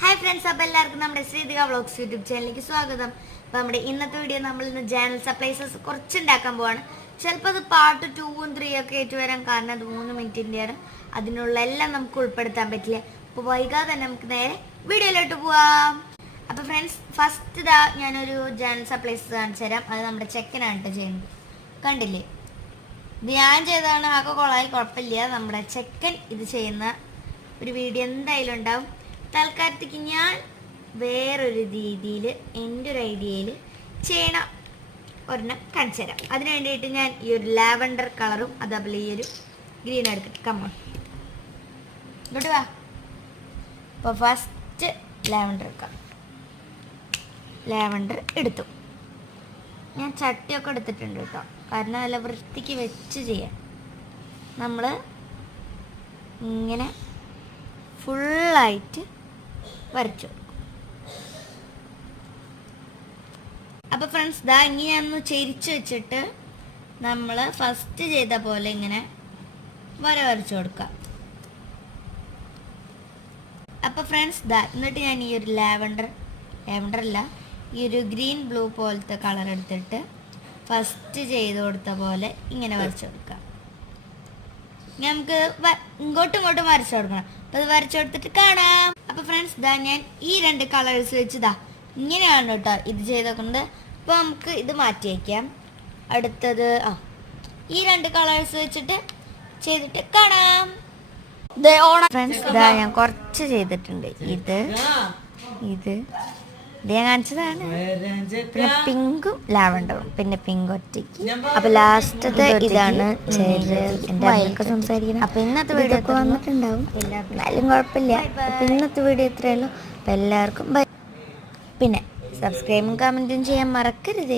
Hi friends, അപ്പോൾ എല്ലാവർക്കും നമ്മുടെ ശ്രീതിക വ്ളോഗ്സ് യൂട്യൂബ് ചാനലിലേക്ക് സ്വാഗതം. അപ്പോൾ നമ്മുടെ ഇന്നത്തെ വീഡിയോ നമ്മൾ ഇന്ന് ജേണൽ സപ്ലൈസസ് കുറച്ചുണ്ടാക്കാൻ പോവാണ്. ചിലപ്പോൾ അത് പാർട്ട് 2ഉം 3 ഒക്കെ ആയിട്ട് വരാൻ കാരണം അത് 3 മിനിറ്റിൻ്റെയാണ്. അതിനുള്ള എല്ലാം നമുക്ക് ഉൾപ്പെടുത്താൻ പറ്റില്ല. അപ്പോൾ വൈകാതെ തന്നെ നമുക്ക് നേരെ വീഡിയോയിലോട്ട് പോവാം. അപ്പോൾ ഫ്രണ്ട്സ്, ഫസ്റ്റ് ഇതാ ഞാനൊരു ജേണൽ സപ്ലൈസസ് കാണിച്ചു തരാം. അത് നമ്മുടെ ചെക്കനാണ് കേട്ടോ ചെയ്യുന്നത്. കണ്ടില്ലേ, ഇത് ഞാൻ ചെയ്തതാണ്. ആകെ കൊളായി, കുഴപ്പമില്ല. നമ്മുടെ ചെക്കൻ ഇത് ചെയ്യുന്ന ഒരു വീഡിയോ എന്തായാലും ഉണ്ടാവും. തൽക്കാലത്തേക്ക് ഞാൻ വേറൊരു രീതിയിൽ എൻ്റെ ഒരു ഐഡിയയിൽ ചെയ്യണം ഒരെണ്ണം കാണിച്ചു തരാം. അതിന് വേണ്ടിയിട്ട് ഞാൻ ഈ ഒരു ലാവൻഡർ കളറും അതേപോലെ ഈ ഒരു ഗ്രീൻ എടുക്കട്ടെ. കമ്മ ഇങ്ങോട്ട് വാ. അപ്പോൾ ഫസ്റ്റ് ലാവൻഡർ എടുത്തു. ഞാൻ ചട്ടിയൊക്കെ എടുത്തിട്ടുണ്ട് കേട്ടോ, കാരണം നല്ല വൃത്തിക്ക് വെച്ച് ചെയ്യാൻ. നമ്മൾ ഇങ്ങനെ ഫുള്ളായിട്ട് വരച്ചു. അപ്പോൾ ഫ്രണ്ട്സ്, ദാ ഇങ്ങനെയൊന്ന് ചെരിച്ച് വെച്ചിട്ട് നമ്മൾ ഫസ്റ്റ് ചെയ്ത പോലെ ഇങ്ങനെ വരച്ചു കൊടുക്കാം. അപ്പോൾ ഫ്രണ്ട്സ്, ദാ എന്നിട്ട് ഞാൻ ഈ ഒരു ലാവൻഡർ അല്ല, ഈ ഒരു ഗ്രീൻ ബ്ലൂ പോലത്തെ കളർ എടുത്തിട്ട് ഫസ്റ്റ് ചെയ്ത് കൊടുത്ത പോലെ ഇങ്ങനെ വരച്ചു കൊടുക്കാം. നമുക്ക് ഇങ്ങോട്ടും വരച്ചു കൊടുക്കണം. അപ്പോൾ അത് വരച്ചു കൊടുത്തിട്ട് കാണാം. അപ്പോൾ ഫ്രണ്ട്സ്, ഇതാ ഞാൻ ഈ 2 കളേഴ്സ് വെച്ചതാ ഇങ്ങനെയാണ് കേട്ടോ ഇത് ചെയ്തേക്കുന്നത്. അപ്പോൾ നമുക്ക് ഇത് മാറ്റി വയ്ക്കാം. അടുത്തത് ഈ 2 കളേഴ്സ് വെച്ചിട്ട് ചെയ്തിട്ട് കാണാം. ഫ്രണ്ട്സ്, ഇതാ ഞാൻ കുറച്ച് ചെയ്തിട്ടുണ്ട്. ഇത് ഞാൻ കാണിച്ചതാണ്. പിന്നെ പിങ്കും ലാവൻഡറും, പിന്നെ പിങ്ക് ഒറ്റയ്ക്ക്. അപ്പൊ ലാസ്റ്റത്തെ ഇതാണ് എൻ്റെ സംസാരിക്കുന്നത്. അപ്പൊ ഇന്നത്തെ വീഡിയോ ഒക്കെ വന്നിട്ടുണ്ടാവും, എന്നാലും കുഴപ്പമില്ല. അപ്പൊ ഇന്നത്തെ വീഡിയോ ഇത്രയേ ഉള്ളൂ. അപ്പൊ എല്ലാവർക്കും ബൈ. പിന്നെ സബ്സ്ക്രൈബും കമന്റും ചെയ്യാൻ മറക്കരുതേ.